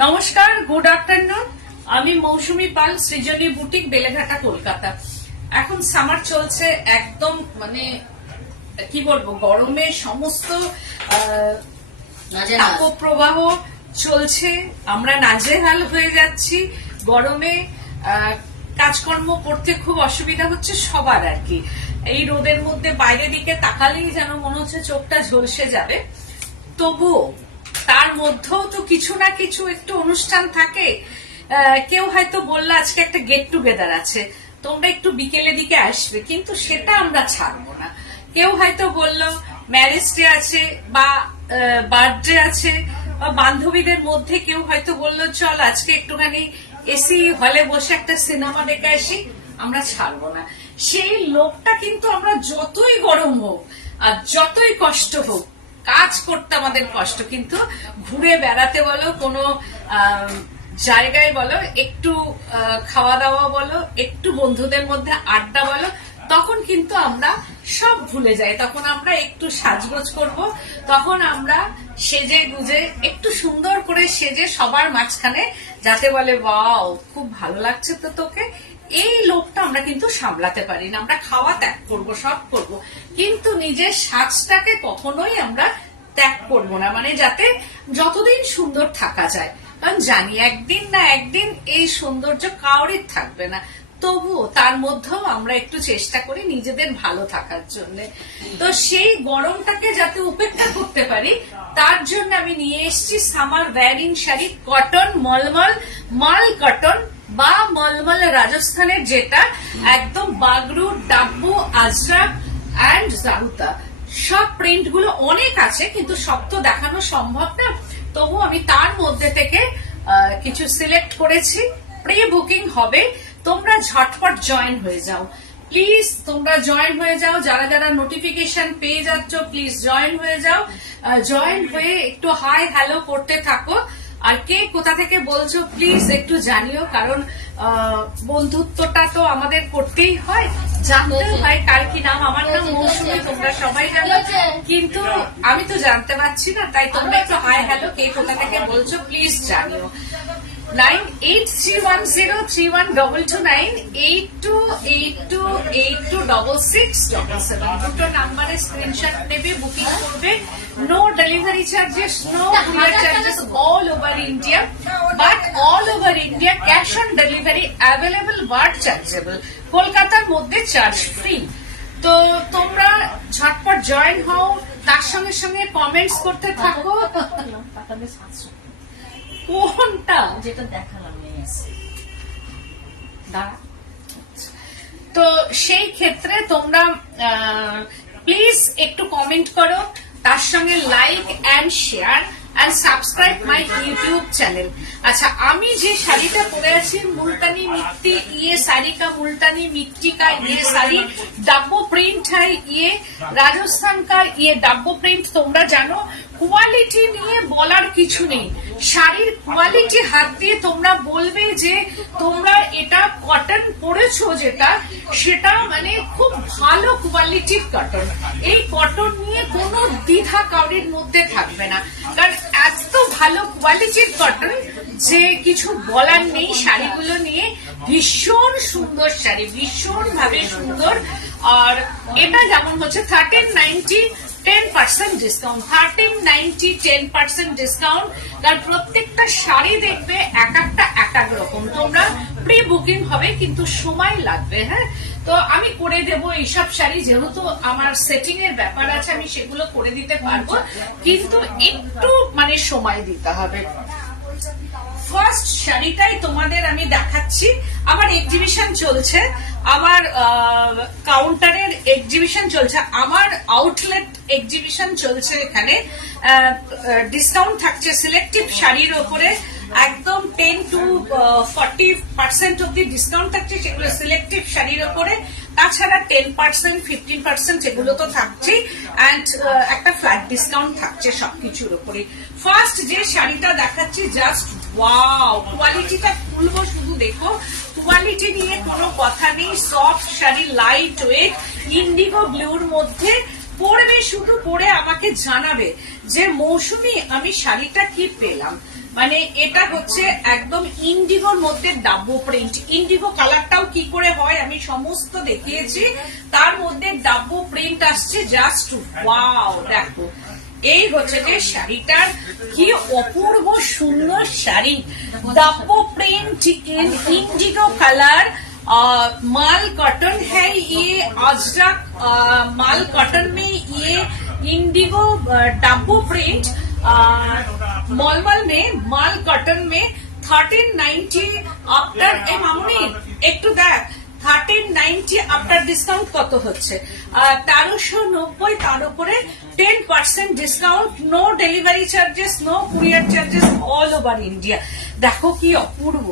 নমস্কার, good afternoon. আমি মৌসুমী পাল, সৃজনী boutique, Beleghata, Kolkata. এখন সামার চলছে, একদম মানে কি বলবো, গরমে সমস্ত তাপপ্রবাহ চলছে, আমরা নাজেহাল হয়ে যাচ্ছি। গরমে কাজকর্ম করতে খুব অসুবিধা হচ্ছে সবার আর কি। এই রোদের মধ্যে বাইরের দিকে তাকালেই যেন মনে হচ্ছে চোখটা ঝলসে যাবে। তবুও তার মধ্যেও তো কিছু না কিছু একটু অনুষ্ঠান থাকে। কেউ হয়তো বললো আজকে একটা গেট টুগেদার আছে, তোমরা একটু বিকেলের দিকে আসবে, কিন্তু সেটা আমরা ছাড়বো না। কেউ হয়তো বললো ম্যারেজ ডে আছে বা বার্থডে আছে, বা বান্ধবীদের মধ্যে কেউ হয়তো বললো চল আজকে একটুখানি এসি হলে বসে একটা সিনেমা দেখে আসি, আমরা ছাড়বো না। সেই লোকটা কিন্তু আমরা যতই গরম হোক আর যতই কষ্ট হোক, কাজ করতে আমাদের কষ্ট, কিন্তু ঘুরে বেড়াতে বলো, কোনো জায়গায় বলো, একটু খাওয়া দাওয়া বলো, একটু বন্ধুদের মধ্যে আড্ডা বলো, তখন কিন্তু আমরা সব ভুলে যাই। তখন আমরা একটু সাজগোজ করব, তখন আমরা সেজে গুজে একটু সুন্দর করে সেজে সবার মাঝখানে যাতে বলে ওয়াও খুব ভালো লাগছে তো তোকে, এই লোকটা আমরা কিন্তু সামলাতে পারি না। আমরা খাওয়া ত্যাগ করব, সব করব, কিন্তু নিজের সাজটাকে কখনোই আমরা ত্যাগ করব না, মানে যাতে যতদিন সুন্দর থাকা যায়। কারণ জানি একদিন না একদিন এই সৌন্দর্য কাউরির থাকবে না, তবুও তার মধ্যেও আমরা একটু চেষ্টা করি নিজেদের ভালো থাকার জন্য। তো সেই গরমটাকে যাতে উপেক্ষা করতে পারি, তার জন্য আমি নিয়ে এসেছি সামার ওয়্যারিং শাড়ি, কটন, মলমল, মাল কটন বা মলমল রাজস্থানের, যেটা একদম বাগরু, ডাব্বু, আজরাক অ্যান্ড জারুতা। সব প্রিন্ট গুলো অনেক আছে, কিন্তু সব তো দেখানো সম্ভব না। তবু আমি তার মধ্যে থেকে কিছু সিলেক্ট করেছি। প্রি বুকিং হবে, তোমরা ঝটপট জয়েন হয়ে যাও প্লিজ। তোমরা জয়েন হয়ে যাও, যারা যারা নোটিফিকেশন পেয়ে যাচ্ছ প্লিজ জয়েন হয়ে যাও। জয়েন হয়ে একটু হাই হ্যালো করতে থাকো। আর কে কোথা থেকে বলছো প্লিজ একটু জানিও, কারণ বন্ধুত্বটা তো আমাদের করতেই হয়, জানতে হয় কার কি নাম। আমার নাম মৌসুমী, তোমরা সবাই জানো, কিন্তু আমি তো জানতে পারছি না, তাই তোমরা একটু হাই হ্যালো কে কোথা থেকে বলছো প্লিজ জানিও। 9831031229 8282826677 দুটো নাম্বারে স্ক্রিনশট নেবে, বুকিং করবে। No delivery charges, no courier charges all over India, but all over India cash on delivery available but chargeable. কলকাতার মধ্যে চার্জ ফ্রি। তো তোমরা ঝটপট জয়েন হও, তার সঙ্গে সঙ্গে কমেন্টস করতে থাকো। কোনটা যেটা দেখালাম তো সেই ক্ষেত্রে তোমরা প্লিজ একটু কমেন্ট করো, তার সঙ্গে like and share and subscribe my YouTube channel. আচ্ছা, আমি যে শাড়িটা পরে আছি, मुल्तानी मिट्टी ये साड़ी का, मुल्तानी मिट्टी का ये साड़ी डब्बो प्रिंट है, ये राजस्थान का ये डब्बो प्रिंट। তোমরা জানো কোয়ালিটি নিয়ে বলার কিছু নেই, শাড়ির কোয়ালিটি হাত দিয়ে তোমরা বলবে যে তোমরা এটা কটন পরেছো, যেটা সেটা মানে খুব ভালো কোয়ালিটির কটন। এই কটন নিয়ে কোনো দ্বিধা কাউরির মধ্যে থাকবে না, কারণ এত ভালো কোয়ালিটির কটন যে কিছু বলার নেই। শাড়িগুলো নিয়ে ভীষণ সুন্দর শাড়ি, ভীষণ ভাবে সুন্দর। আর এটা যেমন হচ্ছে 1390 10% ডিসকাউন্ট, 1390 10% ডিসকাউন্ট। কারণ প্রত্যেকটা শাড়ি দেখবে এক একটা এক এক রকম। তোমরা প্রি বুকিং হবে, কিন্তু সময় লাগবে। হ্যাঁ, তো আমি করে দেবো এইসব শাড়ি, যেহেতু আমার সেটিং এর ব্যাপার আছে, আমি সেগুলো করে দিতে পারবো, কিন্তু একটু মানে সময় দিতে হবে। ফার্স্ট শাড়িটাই তোমাদের আমি দেখাচ্ছি। আমার এক্সিবিশন চলছে, আমার কাউন্টারের এক্সিবিশন চলছে, আমার আউটলেট এক্সিবিশন চলছে। এখানে ডিসকাউন্ট থাকছে সিলেক্টিভ শাড়ির ওপরে, একদম 10 to 40% অব্দি ডিসকাউন্ট থাকছে সেগুলো সিলেক্টিভ শাড়ির ওপরে। তাছাড়া 10% 15% এগুলো তো থাকছেই, অ্যান্ড একটা ফ্ল্যাট ডিসকাউন্ট থাকছে সবকিছুর ওপরে। ফার্স্ট যে শাড়িটা দেখাচ্ছি, জাস্ট ওয়াও, কোয়ালিটিটা খুলবো শুধু দেখো, কোয়ালিটি নিয়ে কোনো কথা নেই। Soft sari, light weight, indigo ব্লুর মধ্যে পরবে, শুধু পরে আমাকে জানাবে যে মৌসুমী আমি শাড়িটা কি পেলাম। মানে এটা হচ্ছে একদম ইন্ডিগোর মধ্যে ডাব্বো প্রিন্ট। ইন্ডিগো কালারটাও কি করে হয় আমি সমস্ত দেখিয়েছি, তার মধ্যে ডাব্বো প্রিন্ট আসছে। জাস্ট ওয়াও, দেখো এই হচ্ছে যে শাড়িটার কি অপূর্ব সুন্দর sari, dabu print in indigo colour. माल कॉटन है ये, अजरक माल कॉटन में ये इंडिगो डब्बो प्रिंट, मलमल में माल कॉटन में 1390 आफ्टर। ए मामुनी একটু দেখ 1390 आफ्टर डिस्काउंट কত হচ্ছে? 1390, তার উপরে 10% discount, no delivery charges, no courier charges, all over India. দেখো কি অপূর্ব।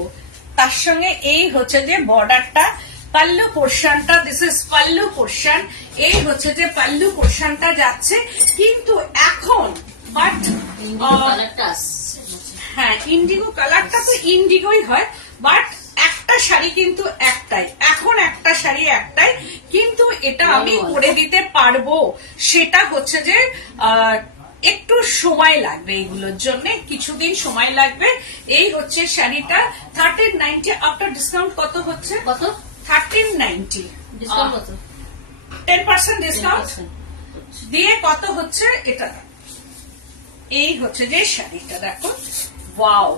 তার সঙ্গে এই হচ্ছে যে বর্ডারটা, পাল্লু পোর্শনটা, দিস ইজ পাল্লু পোর্শন। এই হচ্ছে যে পাল্লু পোর্শনটা যাচ্ছে, কিন্তু এখন বাট হ্যাঁ ইন্ডিগো কালারটা তো ইন্ডিগোই হয়, বাট একটা শাড়ি কিন্তু একটাই, এখন একটা শাড়ি একটাই, কিন্তু এটা আমি করে দিতে পারবো। সেটা হচ্ছে যে একটু সময় লাগবে, এগুলোর জন্য কিছুদিন সময় লাগবে। এই হচ্ছে শাড়িটা 1390 আফটার ডিসকাউন্ট কত হচ্ছে? কত? 1390 ডিসকাউন্ট কত? 10% ডিসকাউন্ট দিয়ে কত হচ্ছে এটা? এই হচ্ছে যে শাড়িটা দেখো, ওয়াও।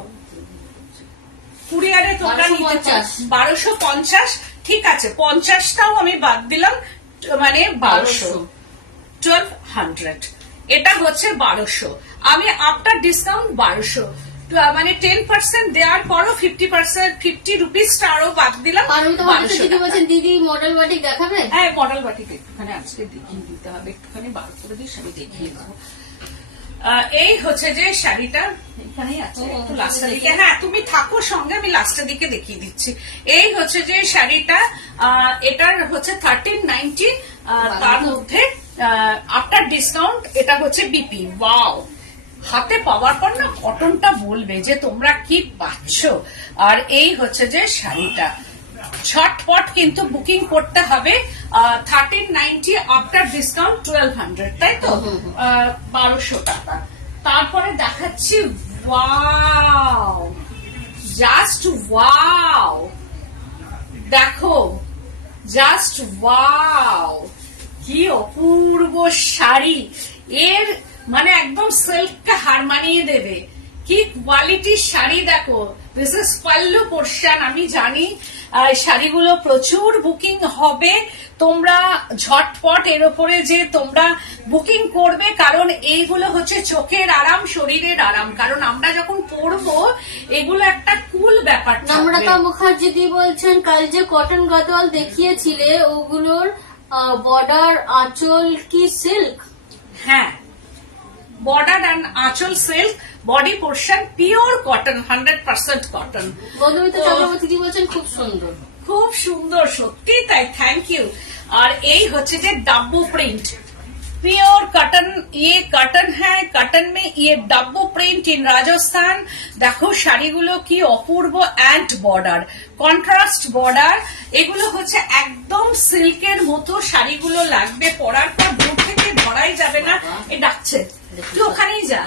কুরিয়ারে তোমরা নিতে 1250, ঠিক আছে 50টাও আমি বাদ দিলাম, মানে 1200। এটা হচ্ছে 1200, আমি আফটার ডিসকাউন্ট 1200, মানে 10% দেওয়ার পরও 50 রুপিসটা আরো বাদ দিলাম। দিদি মডেল বাটিক দেখাবে? হ্যাঁ মডেল বাটিক একটুখানি আজকে দেখিয়ে দিতে হবে, একটুখানি বার করে দিয়ে শাড়ি দেখিয়ে দেবো। এই হচ্ছে যে শাড়িটা এখানেই আছে, একটু লাস্টের দিকে, হ্যাঁ তুমি থাকো সঙ্গে, আমি লাস্টের দিকে দেখিয়ে দিচ্ছি। এই হচ্ছে যে শাড়িটা, এটার হচ্ছে 1390, তার মধ্যে আফটার ডিসকাউন্ট এটা হচ্ছে বিপি। ওয়াও, হাতে পাওয়ার পর না কটনটা বলবে যে তোমরা কি পাচ্ছ। আর এই হচ্ছে যে শাড়িটা, ছটপট কিন্তু বুকিং করতে হবে। 1390 আফটার ডিসকাউন্ট 1200, তাই তো 1200 টাকা। তারপরে দেখাচ্ছি, ওয়াও, জাস্ট ওয়াও, দেখো জাস্ট ওয়াও, কি অপূর্ব শাড়ি। এর মানে একদম সিল্ককে হার মানিয়ে দেবে, কি কোয়ালিটির শাড়ি দেখো। This is pallu portion. আমি জানি শাড়িগুলো প্রচুর বুকিং হবে, তোমরা ঝটপট এর উপরে যে তোমরা বুকিং করবে, কারণ এইগুলো হচ্ছে চোখের আরাম, শরীরের আরাম। কারণ আমরা যখন পরবো এগুলো একটা কুল ব্যাপার। নম্রতা মুখার্জি দি বলছেন, কাল যে কটন গদওয়াল দেখিয়েছিলে ওগুলোর বর্ডার আঁচল কি সিল্ক? হ্যাঁ, বর্ডার এন্ড আঁচল silk, body portion pure cotton, 100% cotton. Madhumita Chakraborty কি বলছেন, খুব সুন্দর, খুব সুন্দর, সত্যি তাই, থ্যাংক ইউ। আর এই হচ্ছে যে ডাব্বো প্রিন্ট, प्योर कॉटन, ये कॉटन है, कॉटन में ये डब्बो प्रिंट इन राजस्थान। দেখো শাড়িগুলো কি অপূর্ব, অ্যান্ড বর্ডার, কন্ট্রাস্ট বর্ডার, এগুলো হচ্ছে একদম সিল্কের মতো শাড়িগুলো লাগবে, পরার পর দূর থেকে ধরাই যাবে না। এ ডাকছে, তুই ওখানেই যা।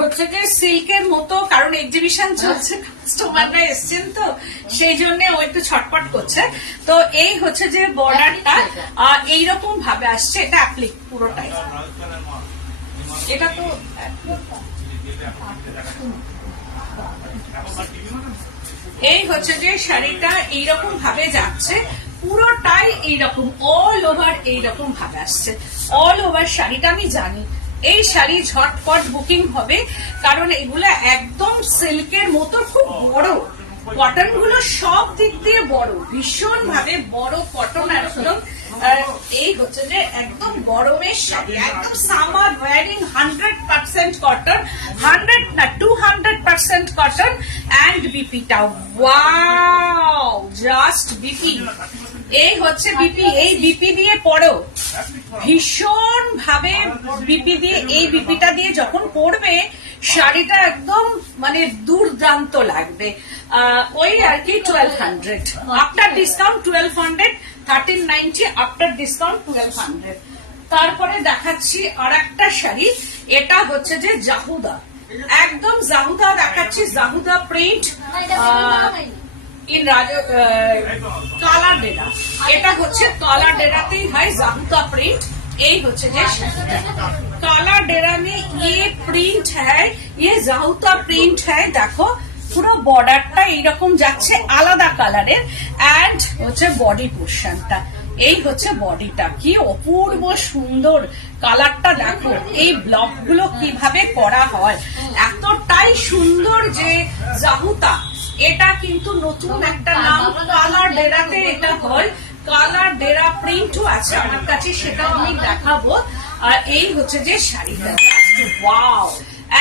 হচ্ছে যে সিল্কের মতো, কারণ এক্সিবিশন চলছে, কাস্টমাররা এসছেন তো সেই জন্য ও একটু ছটপট করছে। তো এই হচ্ছে যে বর্ডারটা এইরকম ভাবে আসছে, এটা অ্যাপ্লিক পুরোটাই। এটা তো এই হচ্ছে যে শাড়িটা এইরকম ভাবে যাচ্ছে, পুরোটাই এইরকম, অল ওভার এইরকম ভাবে আসছে, অল ওভার শাড়িটা। আমি জানি এই শাড়ি ঝটপট বুকিং হবে, কারণ এগুলো একদম সিল্কের মতো, খুব বড় কটন গুলো, সব দিক দিয়ে বড়, ভীষণ ভাবে বড় কটন একদম। এই হচ্ছে যে একদম গরমের শাড়ি, একদম সামার ওয়ারিং, 100% কটন, 100 না 200% কটন। অ্যান্ড বিপিটা ওয়াও, জাস্ট বিপি। এই হচ্ছে বিপি, এই বিপি দিয়ে পড়ো, ভীষণ ভাবে বিপি দিয়ে, এই বিপিটা দিয়ে যখন পড়বে শাড়িটা একদম মানে দুর্দান্ত লাগবে। ওই আর কি 1200 আফটার ডিসকাউন্ট, 1200, 1390 আফটার ডিসকাউন্ট 1200। তারপরে দেখাচ্ছি আর একটা শাড়ি, এটা হচ্ছে যে জাহুদা, একদম জাহুদা দেখাচ্ছি, জাহুদা প্রিন্ট ইন কালার ডেরা। এটা হচ্ছে কালার ডেরাতেই হয় জাহুদা প্রিন্ট। এই হচ্ছে যে काला डेरा में ये प्रिंट है, ये জাহুদা প্রিন্ট है। দেখো পুরো বর্ডারটা এইরকম যাচ্ছে আলাদা কালারের, এন্ড হচ্ছে বডি পোর্শনটা, এই হচ্ছে বডিটা। কি অপূর্ব সুন্দর কালারটা দেখো, এই ব্লক গুলো কিভাবে করা হয়, এতটাই সুন্দর যে জাহুদা। এটা কিন্তু নতুন একটা নাম, কালার ডেরাতে এটা হয়। কালার ডেরা প্রিন্টও আছে আমার কাছে, সেটাও আমি দেখাবো। আর এই হচ্ছে যে শাড়িটা, ওয়াও,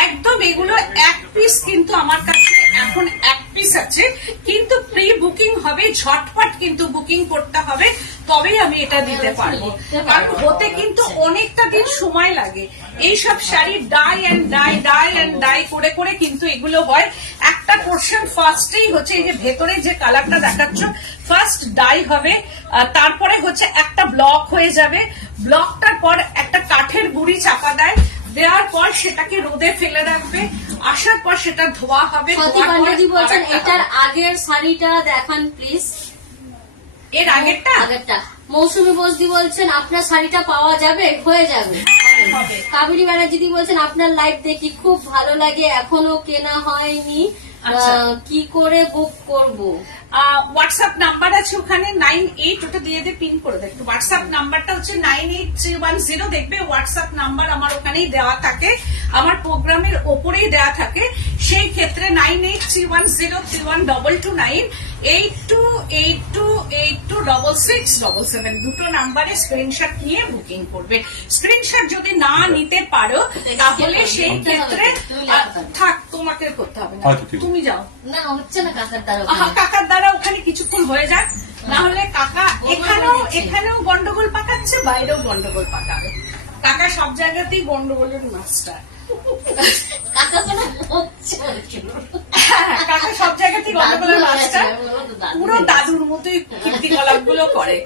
একদম এগুলো এক পিস কিন্তু আমার কাছে এখন এক পিস আছে, কিন্তু প্রি বুকিং হবে, ঝটপট কিন্তু বুকিং করতে হবে, তবেই আমি এটা দিতে পারবো, কারণ হতে কিন্তু অনেকটা দিন সময় লাগে। এইসব sari die and dye, die and dye করে করে কিন্তু এগুলো হয়। একটা পোর্শন ফার্স্টেই হচ্ছে এই যে ভেতরে যে কালারটা দেখাচ্ছ, ফার্স্ট ডাই হবে, তারপরে হচ্ছে একটা ব্লক হয়ে যাবে, ব্লকটার পর একটা কাঠের গুঁড়ি চাপা দেয়, দেওয়ার পর সেটাকে রোদে ফেলে রাখবে, আসার পর সেটা ধোয়া হবে। বলছেন এটার আগের শাড়িটা দেখান প্লিজ, এর আগেরটা। মৌসুমী বসদি বলছেন আপনার শাড়িটা পাওয়া যাবে, হয়ে যাবে। কাবেরী ব্যানার্জি বলছেন আপনার লাইভ দেখি খুব ভালো লাগে, এখনো কেনা হয়নি, কি করে বুক করব? হোয়াটসঅ্যাপ নাম্বার আছে ওখানে 98, ওটা দিয়ে দিয়ে পিন করে দেখ। হোয়াটসঅ্যাপ নাম্বারটা হচ্ছে 98310, দেখবে হোয়াটসঅ্যাপ নাম্বার আমার ওখানেই দেওয়া থাকে, আমার প্রোগ্রামের ওপরেই দেওয়া থাকে। সেই ক্ষেত্রে 9831031229 8282826677 দুটো নাম্বারে স্ক্রিনশট নিয়ে বুকিং করবে। স্ক্রিনশট যদি না নিতে পারো তাহলে সেই ক্ষেত্রে থাক, তোমাকে করতে হবে না, তুমি যাও। না হচ্ছে না কাকার দ্বারা, কাকার দ্বারা ওখানে কিছুক্ষণ হয়ে যাক, না হলে কাকা এখানেও গন্ডগোল পাকাচ্ছে, বাইরেও গন্ডগোল পাকাবে। কাকা সব জায়গাতেই গন্ডগোলের মাস্টার। কাকা সব জায়গাতেই গন্ডগোলের মাস্টার, পুরো দাদুর মতোই কীর্তিকলাপ গুলো করে।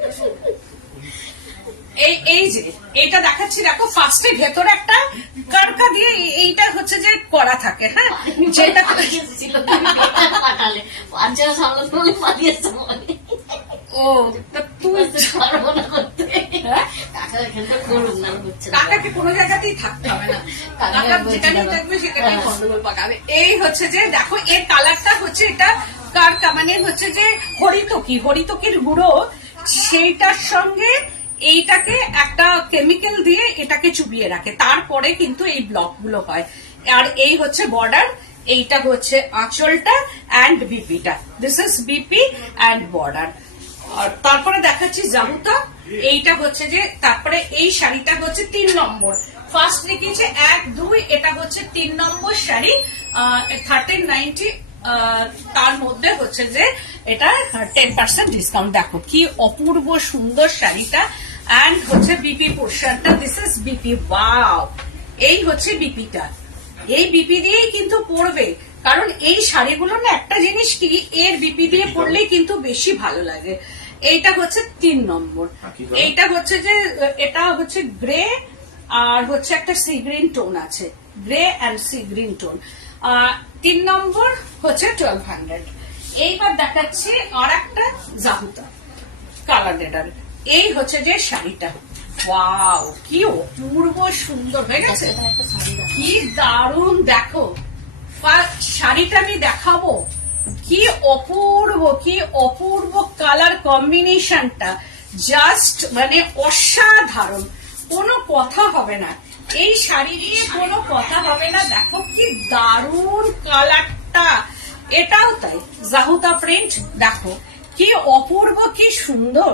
এই যে এটা দেখাচ্ছি, দেখো ফার্স্টে ভেতরে একটা কারকা দিয়ে এইটা হচ্ছে যে করা থাকে, হ্যাঁ, যেটা ও তুই কাকাকে কোনো জায়গাতেই থাকতে হবে না, কাকা যেখানেই থাকবে সেখানেই গন্ডগোল পাকাবে। এই হচ্ছে যে দেখো এর কালারটা হচ্ছে, এটা কারকা মানে হচ্ছে যে হরিতকির গুঁড়ো, সেইটার সঙ্গে এইটাকে একটা কেমিক্যাল দিয়ে এটাকে চুবিয়ে রাখে, তারপরে কিন্তু এই ব্লক গুলো হয়। আর এই হচ্ছে বর্ডার, এইটা হচ্ছে আঁচলটা অ্যান্ড বিপিটা, this is BP and border. আর তারপরে দেখাচ্ছি জাহুদা, এইটা হচ্ছে যে, তারপরে এই শাড়িটা হচ্ছে 3 নম্বর, ফার্স্ট লিখেছে 1, 2, এটা হচ্ছে 3 নম্বর শাড়ি, 1390, তার মধ্যে হচ্ছে যে এটা 10% ডিসকাউন্ট। দেখো কি অপূর্ব সুন্দর শাড়িটা, এন্ড হচ্ছে বিপি পোর্শনটা, দিস ইজ বিপি, ওয়াও, এই হচ্ছে বিপিটা। এই বিপি দিয়েই কিন্তু পরবে, কারণ এই শাড়িগুলো না একটা জিনিস কি, এর বিপি দিয়ে পরলেই কিন্তু বেশি ভালো লাগে। এইটা হচ্ছে 3 নম্বর, এইটা হচ্ছে যে এটা হচ্ছে গ্রে, আর হচ্ছে একটা সি গ্রিন টোন আছে, grey and sea green tone. 3 নম্বর হচ্ছে 1200। এইবার দেখাচ্ছি আর একটা জাহুদা কালার ডেডার, এই হচ্ছে যে শাড়িটা, ওয়াও, কি অপূর্ব সুন্দর হয়ে গেছে, কি দারুণ। দেখো শাড়িটা আমি দেখাবো, কি অপূর্ব কালার কম্বিনেশনটা, জাস্ট মানে অসাধারণ, কোনো কথা হবে না, এই শাড়ি নিয়ে কোনো কথা হবে না। দেখো কি দারুণ কালারটা, এটাও তাই জাহুদা প্রিন্ট, দেখো কি অপূর্ব, কি সুন্দর,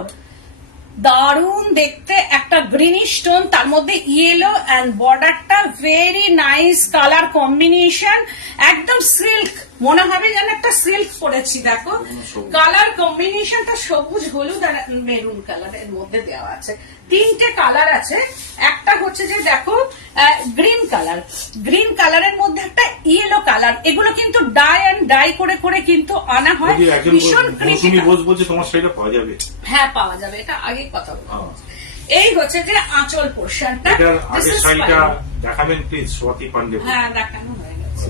দারুণ দেখতে, একটা গ্রিনিশ টোন, তার মধ্যে ইয়েলো অ্যান্ড বর্ডারটা ভেরি নাইস কালার কম্বিনেশন, একদম সিল্ক মনে হবে যেন একটা সিল্ক পরেছি। দেখো কালার কম্বিনেশনটা সবুজ, হলুদ আর মেরুন কালারের মধ্যে দেওয়া আছে, 3টে কালার আছে। একটা হচ্ছে যে দেখো গ্রিন কালার, গ্রিন কালারের মধ্যে একটা ইয়েলো কালার, এগুলো কিন্তু ডাই অ্যান্ড ডাই করে করে কিন্তু আনা হয়, ভীষণ তোমার সেটা পাওয়া যাবে। হ্যাঁ পাওয়া যাবে, এটা আগেই কথা বলবো। এই হচ্ছে যে আঁচল পোর্শনটা। এটার আগে শাড়িটা দেখাবেন প্লিজ, স্বাতি পান্ডে। হ্যাঁ, দেখানো হয়ে গেছে।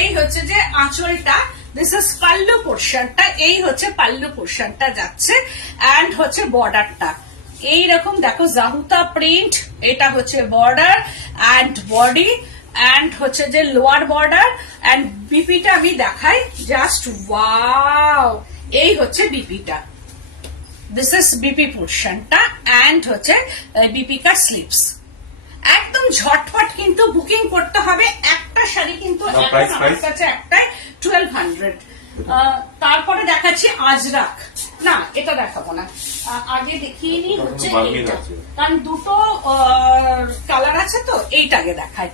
এই হচ্ছে যে আঁচলটা, দিস ইজ পাল্লু পোর্শনটা, এই হচ্ছে পাল্লু পোর্শনটা যাচ্ছে। এন্ড হচ্ছে বর্ডারটা এইরকম দেখো, জাহুতা প্রিন্ট, এটা হচ্ছে বর্ডার এন্ড বডি এন্ড হচ্ছে যে লোয়ার বর্ডার। এন্ড বিপিটা আমি দেখাই জাস্ট, ওয়াও, এই হচ্ছে বিপিটা, দিস ইজ বিপি পোর্শনটা এন্ড হচ্ছে বিপি কা স্লিপস। একদম ঝটপট কিন্তু বুকিং করতে হবে। একটা শাড়ি কিন্তু এখন আমার কাছে একটাই 1200। তারপরে দেখাচ্ছি আজরাক, না এটা দেখাবো না, আগে দেখিয়ে নি হচ্ছে এইটা, কারণ দুটো কালার আছে তো, এইটা আগে দেখাই।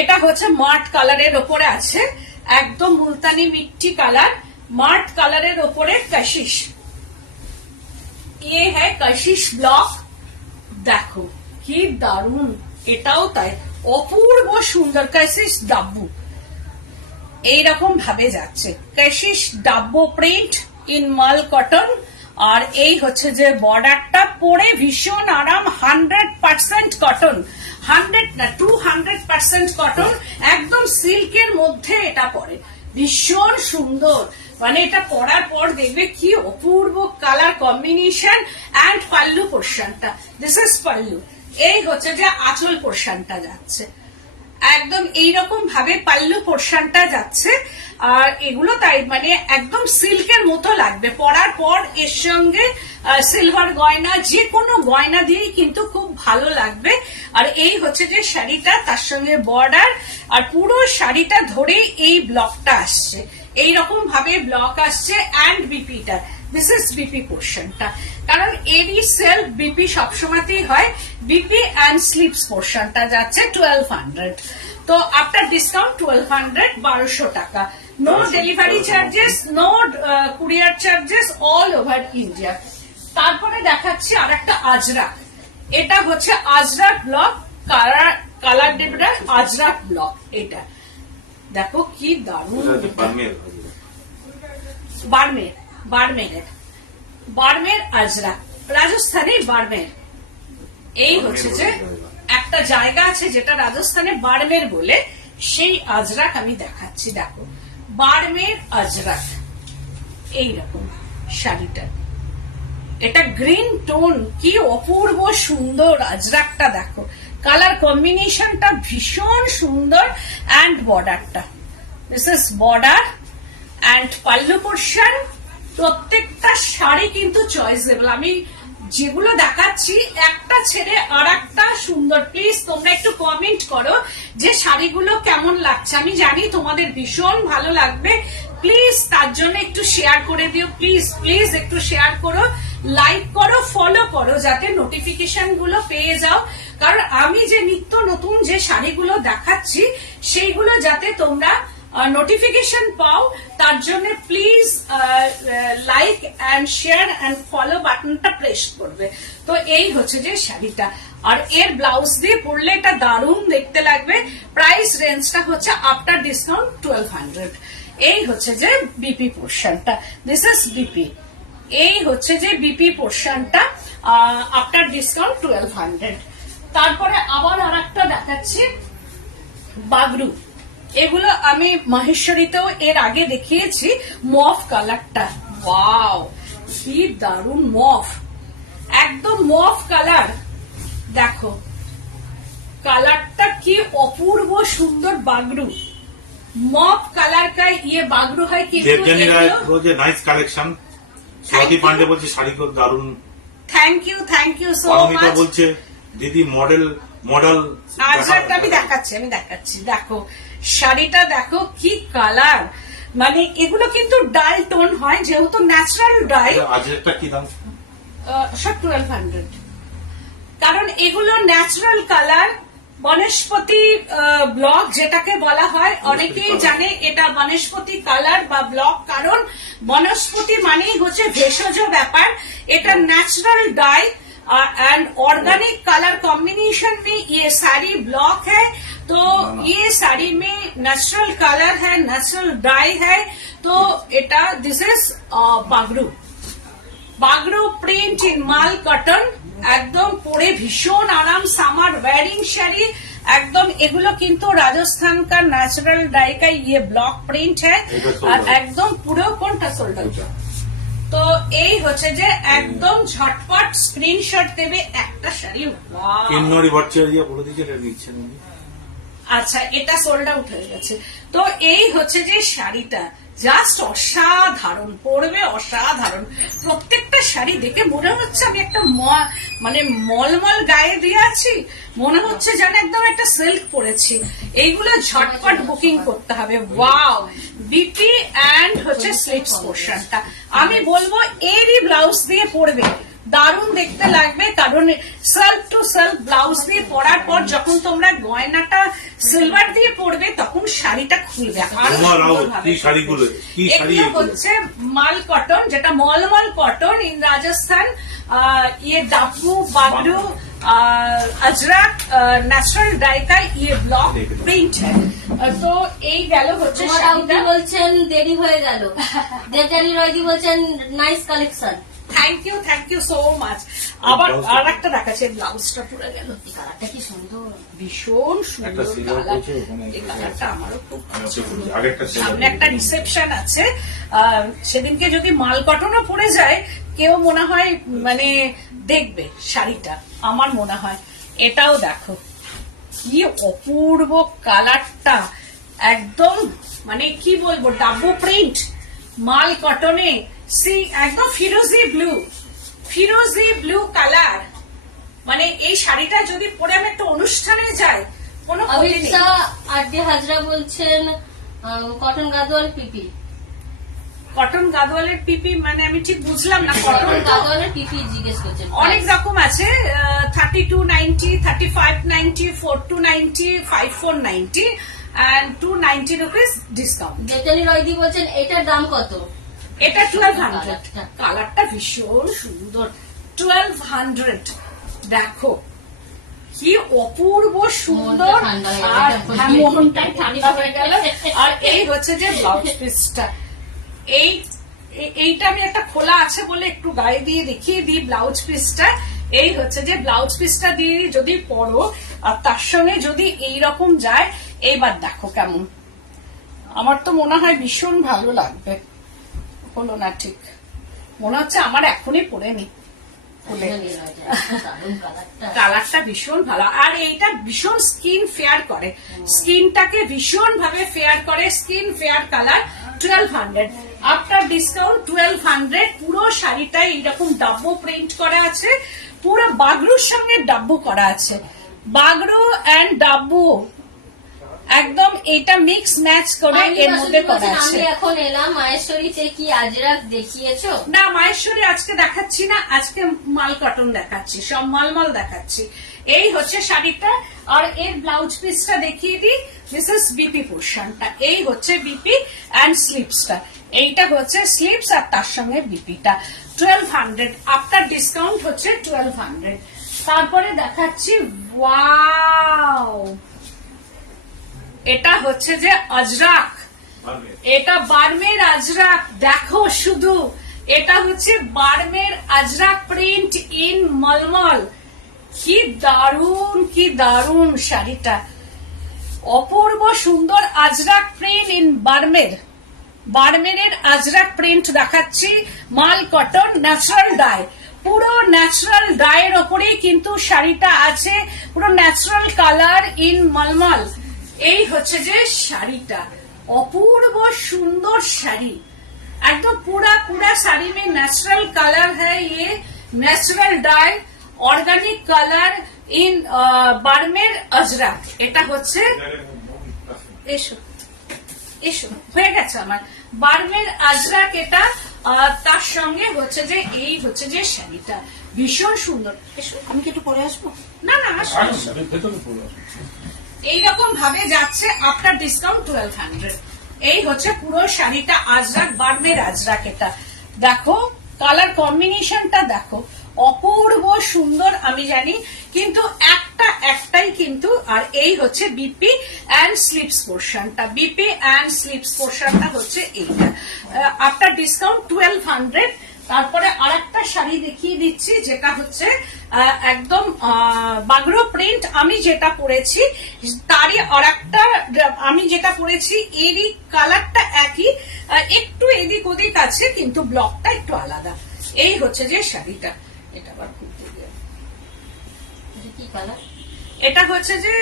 এটা হচ্ছে মার্ট কালারের ওপরে আছে, একদম মুলতানি মিট্টি কালার, মার্ট কালারের ওপরে কশিশ, ये है कशिश ব্লক। দেখো কি দারুণ, এটাও তাই অপূর্ব সুন্দর, কশিশ ডাব্বু এইরকম ভাবে যাচ্ছে, কশিশ ডাব্বু প্রিন্ট ইন মাল কটন। আর এই হচ্ছে যে বর্ডারটা, পরে ভীষণ আরাম, 100% কটন, 100 না 200% কটন, একদম সিল্কের মধ্যে এটা পরে, ভীষণ সুন্দর। মানে এটা পরার পর দেখবে কি অপূর্ব কালার কম্বিনেশন। এন্ড পাল্লু পোর্শনটা, দিস ইজ পাল্লু, এই হচ্ছে যে আঁচল পোর্শনটা যাচ্ছে, একদম এইরকম ভাবে পাল্লু পোর্শনটা যাচ্ছে। আর এগুলো তাই মানে একদম সিল্কের মতো লাগবে পরার পর, এর সঙ্গে সিলভার গয়না, যে কোনো গয়না দিয়েই কিন্তু খুব ভালো লাগবে। আর এই হচ্ছে যে শাড়িটা, তার সঙ্গে বর্ডার, আর পুরো শাড়িটা ধরে এই ব্লকটা আসছে, এইরকম ভাবে ব্লক আসছে। এন্ড বিপিটা, দিস ইজ বিপি পোর্শনটা, কারণ এরই সেলফ বিপি সবসময়তেই হয়। বিপি অ্যান্ড স্লিপস পোর্শনটা যাচ্ছে 1200। তো আফটার ডিসকাউন্ট 1200, 1200 টাকা। No delivery charges, no courier charges, all over India. তারপরে দেখাচ্ছি আর একটা আজরাক, এটা হচ্ছে Ajrakh block, colour Debra Ajrakh block. এটা দেখো কি দারুণ, বার্মের আজরাক, রাজস্থানে বার্মের। এই হচ্ছে যে একটা জায়গা আছে যেটা রাজস্থানে বার্মের বলে, সেই আজরাক আমি দেখাচ্ছি। দেখো বার্মের আজরাক, এইরকম শাড়িটা, এটা গ্রিন টোন, কি অপূর্ব সুন্দর আজরাকটা দেখো, কালার কম্বিনেশনটা ভীষণ সুন্দর। এন্ড বর্ডারটা, this is border and pallu portion. প্রত্যেকটা শাড়ি কিন্তু চয়েসেবল, আমি যেগুলো দেখাচ্ছি একটা ছেড়ে আর একটা সুন্দর। প্লিজ তোমরা একটু কমেন্ট করো যে শাড়িগুলো কেমন লাগছে, আমি জানি তোমাদের ভীষণ ভালো লাগবে। প্লিজ তার জন্য একটু শেয়ার করে দিও, প্লিজ প্লিজ একটু শেয়ার করো, লাইক করো, ফলো করো, যাতে নোটিফিকেশন গুলো পেয়ে যাও। কারণ আমি যে নিত্য নতুন যে শাড়িগুলো দেখাচ্ছি সেইগুলো যাতে তোমরা নোটিফিকেশন পাও, তার জন্য please like and share and follow বাটনটা প্রেস করবে। তো এই হচ্ছে যে শাড়িটা, আর এর ব্লাউজ দিয়ে পরলে এটা দারুণ দেখতে লাগবে। প্রাইস রেঞ্জটা হচ্ছে আফটার ডিসকাউন্ট 1200। এই হচ্ছে যে বিপি পোর্শনটা, দিস ইজ বিপি, এই হচ্ছে যে বিপি পোর্শনটা আফটার ডিসকাউন্ট 1200। তারপরে আবার আর একটা দেখাচ্ছি বাগরু, এগুলো আমি মহেশ্বরীতেও এর আগে দেখিয়েছি। মফ কালারটা, ওয়াও কি দারুণ মফ, একদম মফ কালার, দেখো কালারটা কি অপূর্ব সুন্দর। বাগরু মফ কালার কা ইয়ে বাগরু হয়, কিন্তু নাইস কালেকশন। স্বাতি পান্ডে বলছে শাড়ি খুব দারুণ, থ্যাংক ইউ সো মাচ। বলছে দিদি মডেল আজরাকটা আমি দেখাচ্ছি, দেখো শাড়িটা দেখো কি কালার, মানে এগুলো কিন্তু ডাল টোন হয়, যেহেতু ন্যাচারাল ডাই। আজরাকটা কি দাম? সব 1200, কারণ এগুলো ন্যাচারাল কালার, বনস্পতি ব্লক যেটাকে বলা হয়, অনেকেই জানে এটা বনস্পতি কালার বা ব্লক, কারণ বনস্পতি মানেই হচ্ছে ভেষজ ব্যাপার। এটা natural die and organic colour combination में ये साड़ी ब्लॉक है। तो ये साड़ी में नेचुरल कलर है, नेचुरल डाई है। तो এটা this is Bagru print in mall cotton. একদম পরে ভীষণ আরাম, সামার ওয়ারিং শাড়ি একদম। এগুলো কিন্তু রাজস্থান का ন্যাচারাল ডাই का ये ব্লক প্রিন্ট है আর একদম পুরো কোনটা সোল্ড আউট। তো এই হচ্ছে যে একদম ঝটপট স্ক্রিনশট দেবে একটা শাড়ি। ওয়াও, কিন্নরি ভট্টাচার্য বলে দিয়েছে এটা নিচ্ছেন উনি। আচ্ছা এটা সোল্ড আউট হয়ে গেছে। তো এই হচ্ছে যে শাড়িটা জাস্ট অসাধারণ, পরবে অসাধারণ। প্রত্যেকটা শাড়ি দেখে মনে হচ্ছে আমি একটা মানে মলমল গায়ে দিয়ে আছি, মনে হচ্ছে যেন একদম একটা সিল্ক পরেছি। এইগুলো ঝটপট বুকিং করতে হবে। ওয়াও, বিপি অ্যান্ড হচ্ছে স্লিপস পোর্শনটা আমি বলবো এরই ব্লাউজ দিয়ে পরবে, দারুণ দেখতে লাগবে। কারণ সেলফ টু সেলফ ব্লাউজ দিয়ে পরার পর যখন তোমরা গয়নাটা সিলভার দিয়ে পরবে তখন শাড়িটা খুলবে আরো সুন্দরভাবে। এগুলো হচ্ছে মাল কটন, যেটা মলমল কটন ইন রাজস্থান। ये डाकू बागरू अजरक ন্যাচারাল ডাই का ये ব্লক প্রিন্ট है। তো এই গেল হচ্ছে শাড়িটা। বলছেন দেরি হয়ে গেল, দেবজানী রয়দি বলছেন nice collection. Thank you so much. আবার আর একটা দেখাচ্ছে, ব্লাউজটা পুরো গেল। এই কালারটা কি সুন্দর, ভীষণ সুন্দর কালার। এই কালারটা আমারও খুব সামনে একটা রিসেপশন আছে, সেদিনকে যদি মাল কটনও পড়ে যায় কেউ মনে হয় মানে দেখবে শাড়িটা, আমার মনে হয়। এটাও দেখো কি অপূর্ব কালারটা, একদম মানে কি বলবো ডাব্বো প্রিন্ট মাল কটনে, সি একদম ফিরোজি ব্লু কালার। মানে এই শাড়িটা যদি পরে আমি একটা অনুষ্ঠানে যাই কোনো আড্ডে হাজরা বলছেন কটন গাদোয়াল পিপি। কটন গাদোয়ালের পিপি মানে আমি ঠিক বুঝলাম না। কটন গাদোয়ালের পিপি জিজ্ঞেস করছেন। অনেক রকম আছে, 3290, 3590, 4290, 5490 and 290 rupees ডিসকাউন্ট। দেবজানী রয়দি বলছেন এটার দাম কত? এটা 1200। কালারটা ভীষণ সুন্দর, 1200। দেখো কি অপূর্ব সুন্দর, আর মনটা ঠান্ডা হয়ে গেল। আর এই হচ্ছে যে ব্লাউজ পিসটা, এইটা আমি একটা খোলা আছে বলে একটু গায়ে দিয়ে দেখিয়ে দিই ব্লাউজ পিসটা। এই হচ্ছে যে ব্লাউজ পিসটা দিয়ে যদি পরো আর তার সঙ্গে যদি এইরকম যায়, এইবার দেখো কেমন। আমার তো মনে হয় ভীষণ ভালো লাগবে। হলো না ঠিক, মনে হচ্ছে আমার এখনই পরে নি। কালারটা ভীষণ ভালো, আর এইটা ভীষণ স্কিন ফেয়ার করে, স্কিনটাকে ভীষণ ভাবে ফেয়ার করে। Skin fair colour 1200 after discount 1200। পুরো শাড়িটাই এইরকম ডাব্বো প্রিন্ট করা আছে, পুরো বাগরুর সঙ্গে ডাব্বো করা আছে, বাগরু অ্যান্ড ডাব্বো একদম এটা মিক্স ম্যাচ করে এর মধ্যে করা আছে। আমি এখন এলাম মায়েশ্বরীতে, কি আজরাক দেখিয়েছো? না, মায়েশ্বরী আজকে দেখাচ্ছি না, আজকে মাল কটন দেখাচ্ছি, সব মালমাল দেখাচ্ছি। এই হচ্ছে শাড়িটা, আর এর ব্লাউজ পিসটা দেখিয়ে দিই। দিস ইজ বিপি পোর্শনটা, এই হচ্ছে বিপি অ্যান্ড স্লিপসটা। এইটা হচ্ছে স্লিপস আর তার সঙ্গে বিপিটা 1200 আফটার ডিসকাউন্ট হচ্ছে 1200। তারপরে দেখাচ্ছি ওয়াও, এটা হচ্ছে যে আজরাক, এটা বার্মের আজরাক। দেখো শুধু, এটা হচ্ছে বার্মের আজরাক প্রিন্ট ইন মলমল। কি দারুণ শাড়িটা, অপূর্ব সুন্দর ajrakh print in Barmer ajrakh print দেখাচ্ছি। মাল কটন ন্যাচারাল ডাই, পুরো ন্যাচারাল ডাইয়ের ওপরেই কিন্তু শাড়িটা আছে, পুরো ন্যাচারাল কালার ইন মলমল। এই হচ্ছে যে শাড়িটা, অপূর্ব সুন্দর শাড়ি, एकदम पूरा साड़ी में नेचुरल कलर है। ये natural dye organic colour in Barmer ajrakh. এটা হচ্ছে এসো হয়ে গেছে আমার বার্মের আজরাক। এটা তার সঙ্গে হচ্ছে যে এই হচ্ছে যে শাড়িটা ভীষণ সুন্দর। এসো, আমি কি একটু পরে আসবো? না আসো, এইরকম ভাবে যাচ্ছে আফটার ডিসকাউন্ট 1200। এই হচ্ছে পুরো শাড়িটা আজরাক, বার্মের আজরাক। এটা দেখো কালার কম্বিনেশনটা দেখো, অপূর্ব সুন্দর আমি জানি, কিন্তু একটাই কিন্তু। আর এই হচ্ছে বিপি অ্যান্ড স্লিপস পোর্শনটা, বিপি অ্যান্ড স্লিপস পোর্শনটা হচ্ছে এইটা আফটার ডিসকাউন্ট 1200। তারপরে আরেকটা শাড়ি দেখিয়ে দিচ্ছি, যেটা হচ্ছে একদম বাগরো প্রিন্ট। আমি যেটা পরেছি তারই আরেকটা, আমি যেটা পরেছি এরই কালারটা একই, একটু এদিক ওদিক আছে, কিন্তু ব্লকটা একটু আলাদা। এই হচ্ছে যে শাড়িটা, এটা আবার খুলতে গিয়ে, কি কালার? এটা হচ্ছে যে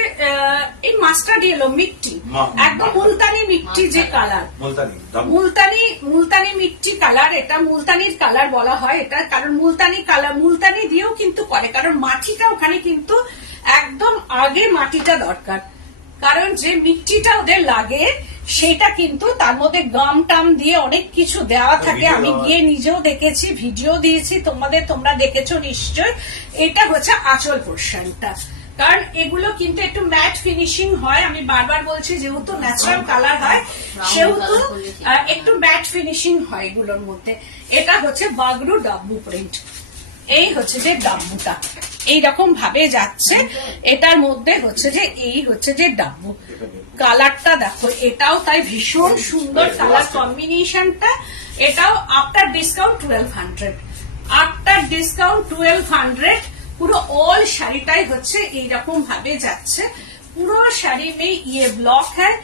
এই মাস্টার্ড ইয়েলো মিট্টি, একদম মুলতানি মিট্টি যে কালার, মুলতানি মিট্টি কালার। এটা মুলতানির কালার বলা হয় এটা, কারণ মুলতানি কালার মুলতানি দিয়েও কিন্তু করে, কারণ মাটিটা ওখানে কিন্তু একদম আগে মাটিটা দরকার, কারণ যে মিট্টিটা ওদের লাগে সেটা কিন্তু তার মধ্যে গাম টাম দিয়ে অনেক কিছু দেওয়া থাকে। আমি গিয়ে নিজেও দেখেছি, ভিডিও দিয়েছি তোমাদের, তোমরা দেখেছো নিশ্চয়। এটা হচ্ছে আঁচল পোর্শনটা, কারণ এগুলো কিন্তু একটু ম্যাট ফিনিশিং হয়। আমি বারবার বলছি, যেহেতু ন্যাচারাল কালার হয় সেহেতু একটু ম্যাট ফিনিশিং হয় এগুলোর মধ্যে। এটা হচ্ছে বাগরু ডাব্বু প্রিন্ট। এই হচ্ছে যে ডাব্বুটা এইরকম ভাবে যাচ্ছে, এটার মধ্যে হচ্ছে যে এই হচ্ছে যে ডাব্বু। কালারটা দেখো, এটাও তাই ভীষণ সুন্দর কালার কম্বিনেশনটা। এটাও আফটার ডিসকাউন্ট 1200, আফটার ডিসকাউন্ট 1200। পুরো অল শাড়িটাই হচ্ছে এইরকম ভাবে যাচ্ছে। পুরো শাড়ি মে ইয়ে ব্লক হ্যাঁ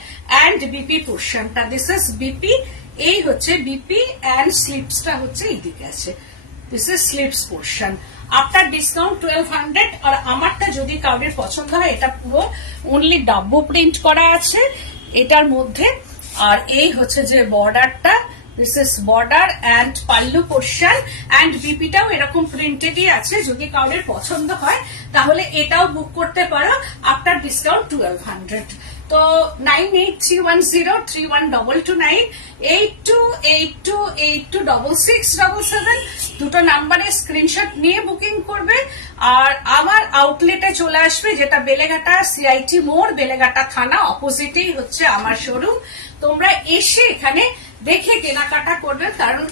এন্ড বিপি পোর্শনটা, দিস ইজ বিপি। এই হচ্ছে বিপি এন্ড স্লিপসটা হচ্ছে এইদিকে আছে, this is slips portion. After discount 1200। আর আমারটা যদি কাউরের পছন্দ হয়, এটা পুরো অনলি ডাব্বু প্রিন্ট করা আছে এটার মধ্যে। আর এই হচ্ছে যে বর্ডারটা, this is border and pallu portion, and বিপিটাও এরকম প্রিন্টেডই আছে। যদি কাউরের পছন্দ হয় তাহলে এটাও বুক করতে পারো আফটার ডিসকাউন্ট 1200। তো 9831031229, 8282826677 দুটো নাম্বারে স্ক্রিনশট নিয়ে বুকিং করবে। আর আমার আউটলেটে চলে আসবে, যেটা বেলেঘাটা সিআইটি মোড়, বেলেঘাটা থানা অপোজিটেই হচ্ছে আমার শোরুম। তোমরা এসে এখানে দেখে কেনাকাটা করবে, কারণ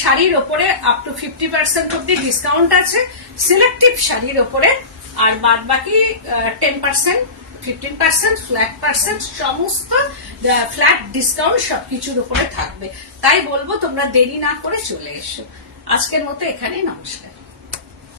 শাড়ির ওপরে আপ টু 50% অব্দি ডিসকাউন্ট আছে সিলেক্টিভ শাড়ির ওপরে, আর বাদ বাকি 10%, 15%, ফ্ল্যাট পার্সেন্ট, সমস্ত ফ্ল্যাট ডিসকাউন্ট সবকিছুর উপরে থাকবে। তাই বলবো তোমরা দেরি না করে চলে এসো। আজকের মতো এখানেই, নমস্কার।